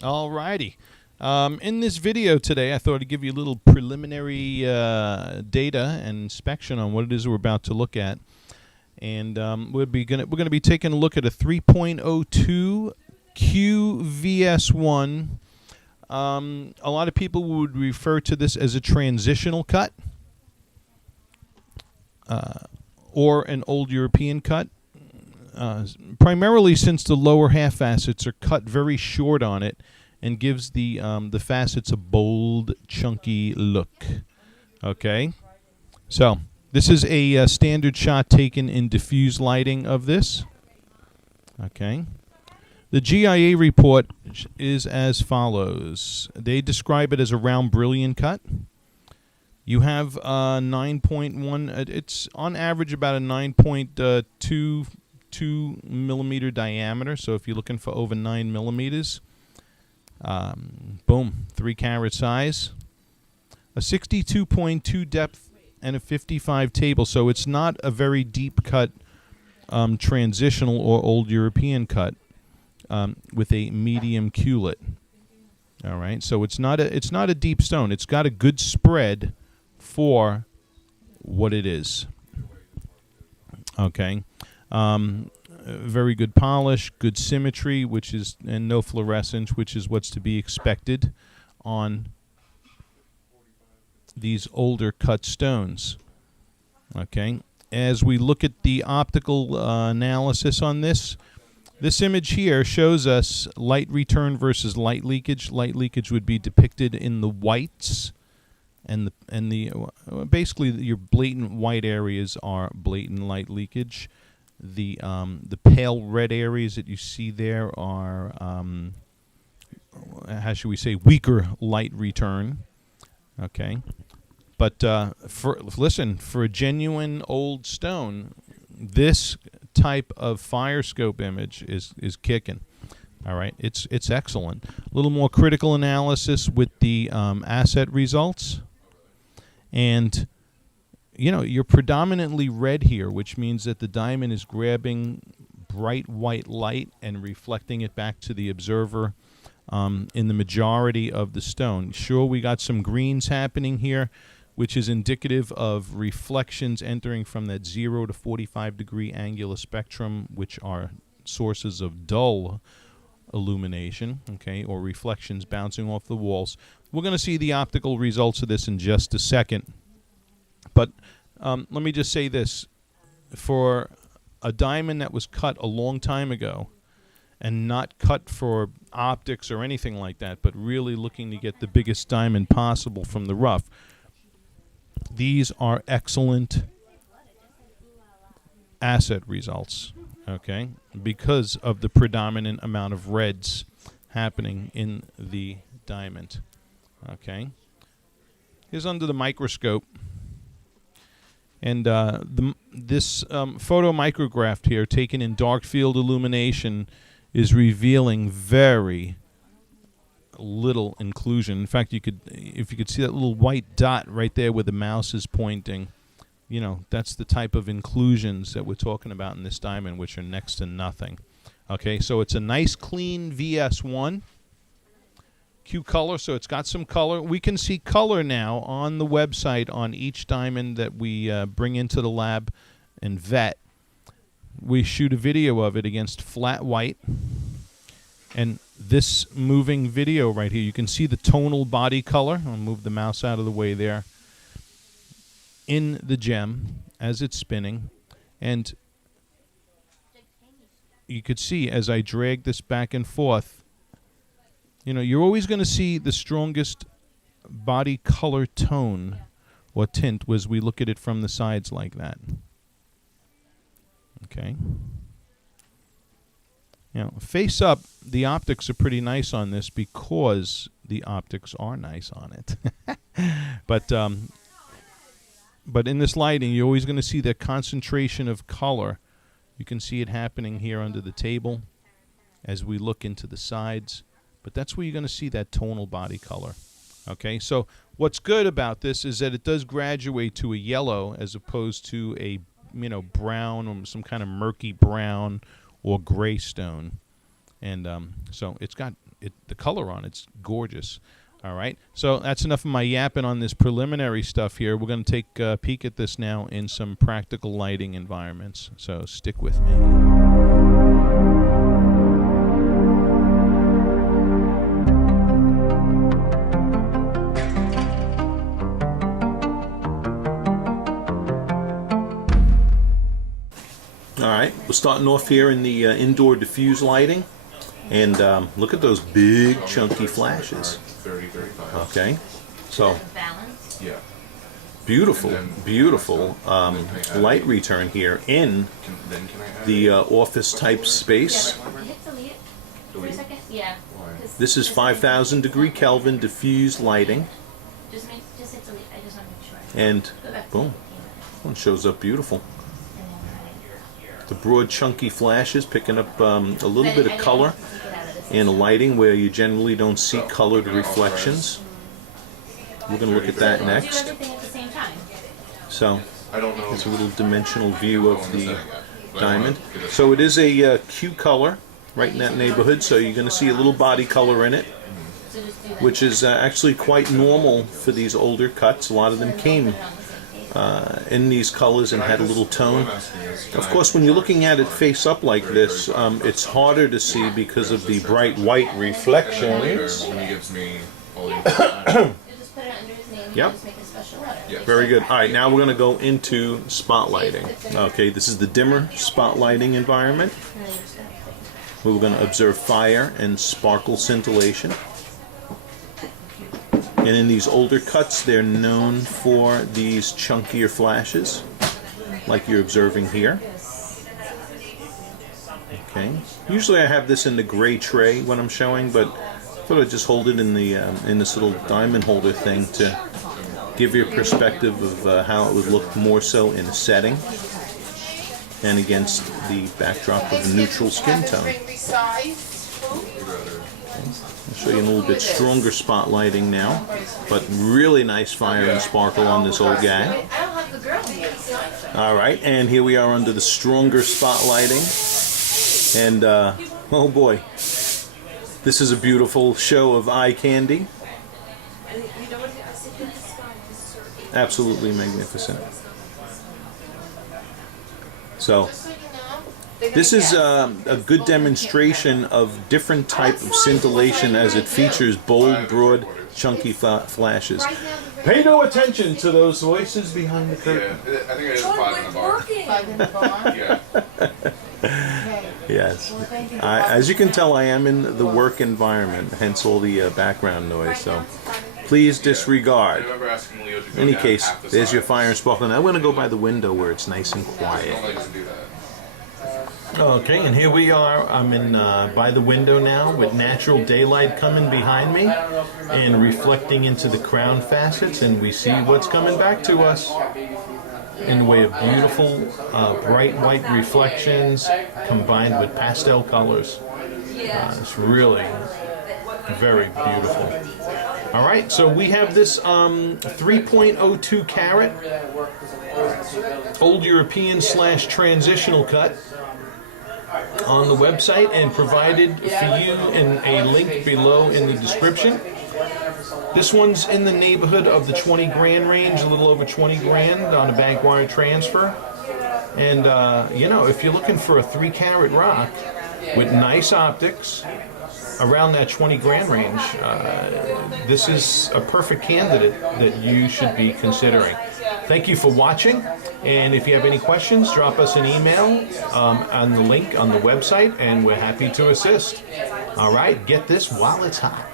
Alrighty. In this video today, I thought I'd give you a little preliminary data and inspection on what it is we're about to look at. And we're going to be taking a look at a 3.02 Q VS1. A lot of people would refer to this as a transitional cut or an old European cut. Primarily since the lower half facets are cut very short on it and gives the facets a bold, chunky look. Okay? So, this is a standard shot taken in diffused lighting of this. Okay? The GIA report is as follows. They describe it as a round brilliant cut. You have 9.1, it's on average about a 9.2 2 millimeter diameter, so if you're looking for over 9 millimeters, boom, 3 carat size, a 62.2 depth and a 55 table, so it's not a very deep cut transitional or old European cut with a medium culet. All right, so it's not a deep stone. It's got a good spread for what it is. Okay. Very good polish, good symmetry, and no fluorescence, which is what's to be expected on these older cut stones. Okay. As we look at the optical analysis on this image here shows us light return versus light leakage. Light leakage would be depicted in the whites, and basically your blatant white areas are blatant light leakage. The pale red areas that you see there are, how should we say, weaker light return. Okay, but for a genuine old stone, this type of fire scope image is kicking. All right, it's excellent. A little more critical analysis with the asset results, and you're predominantly red here, which means that the diamond is grabbing bright white light and reflecting it back to the observer in the majority of the stone. Sure, we got some greens happening here, which is indicative of reflections entering from that 0 to 45 degree angular spectrum, which are sources of dull illumination, okay, or reflections bouncing off the walls. We're going to see the optical results of this in just a second. But let me just say this. For a diamond that was cut a long time ago and not cut for optics or anything like that, but really looking to get the biggest diamond possible from the rough, these are excellent asset results, okay, because of the predominant amount of reds happening in the diamond. Okay. Here's under the microscope. And this photo micrograph here, taken in dark field illumination, is revealing very little inclusion. In fact, if you could see that little white dot right there where the mouse is pointing, that's the type of inclusions that we're talking about in this diamond, which are next to nothing. Okay, so it's a nice clean VS1. Q color, so it's got some color. We can see color now on the website on each diamond that we bring into the lab and vet. We shoot a video of it against flat white, and this moving video right here, you can see the tonal body color. I'll move the mouse out of the way there. In the gem as it's spinning, and you could see as I drag this back and forth, you're always going to see the strongest body color tone or tint as we look at it from the sides like that. Okay. Face up, the optics are pretty nice on this because the optics are nice on it. But in this lighting, you're always going to see that concentration of color. You can see it happening here under the table as we look into the sides. But that's where you're going to see that tonal body color. Okay, so what's good about this is that it does graduate to a yellow as opposed to a brown or some kind of murky brown or gray stone. And so it's got the color on it's gorgeous. All right, so that's enough of my yapping on this preliminary stuff here. We're going to take a peek at this now in some practical lighting environments, so stick with me. All right, we're starting off here in the indoor diffuse lighting, and look at those big chunky flashes. Okay, so beautiful light return here in the office type space. This is 5,000 degree Kelvin diffused lighting, and boom, one shows up beautiful. The broad chunky flashes picking up a little bit of color in lighting where you generally don't see colored reflections. We're going to look at that next. So it's a little dimensional view of the diamond. So it is a Q color right in that neighborhood, so you're going to see a little body color in it, which is actually quite normal for these older cuts. A lot of them came in these colors and had a little tone. Of course, when you're looking at it face up like this, it's harder to see because of the bright white reflections. Yep. Very good. All right, now we're going to go into spotlighting. Okay, this is the dimmer spotlighting environment, where we're going to observe fire and sparkle scintillation. And in these older cuts, they're known for these chunkier flashes, like you're observing here. Okay. Usually I have this in the gray tray when I'm showing, but I thought I'd just hold it in the in this little diamond holder thing to give you a perspective of how it would look more so in a setting and against the backdrop of a neutral skin tone. I'll show you a little bit stronger spotlighting now, but really nice fire and sparkle on this old guy. Alright, and here we are under the stronger spotlighting, and oh boy, this is a beautiful show of eye candy. Absolutely magnificent. So this is a good demonstration of different type of scintillation as it features bold, broad, chunky flashes. Pay no attention to those voices behind the curtain. Yeah, I think I just 5 in the bar. Yeah. Yes. As you can tell, I am in the work environment, hence all the background noise. So please disregard. In any case, there's your fire and sparkle. Now I'm going to go by the window where it's nice and quiet. Okay, and here we are. I'm in by the window now with natural daylight coming behind me and reflecting into the crown facets, and we see what's coming back to us in the way of beautiful bright white reflections combined with pastel colors. It's really very beautiful. All right, so we have this 3.02 carat old European / transitional cut on the website and provided for you in a link below in the description. This one's in the neighborhood of the 20 grand range, a little over 20 grand on a bank wire transfer. And you know, if you're looking for a 3 carat rock with nice optics around that 20 grand range, this is a perfect candidate that you should be considering. Thank you for watching, and if you have any questions, drop us an email on the link on the website, and we're happy to assist. All right, get this while it's hot.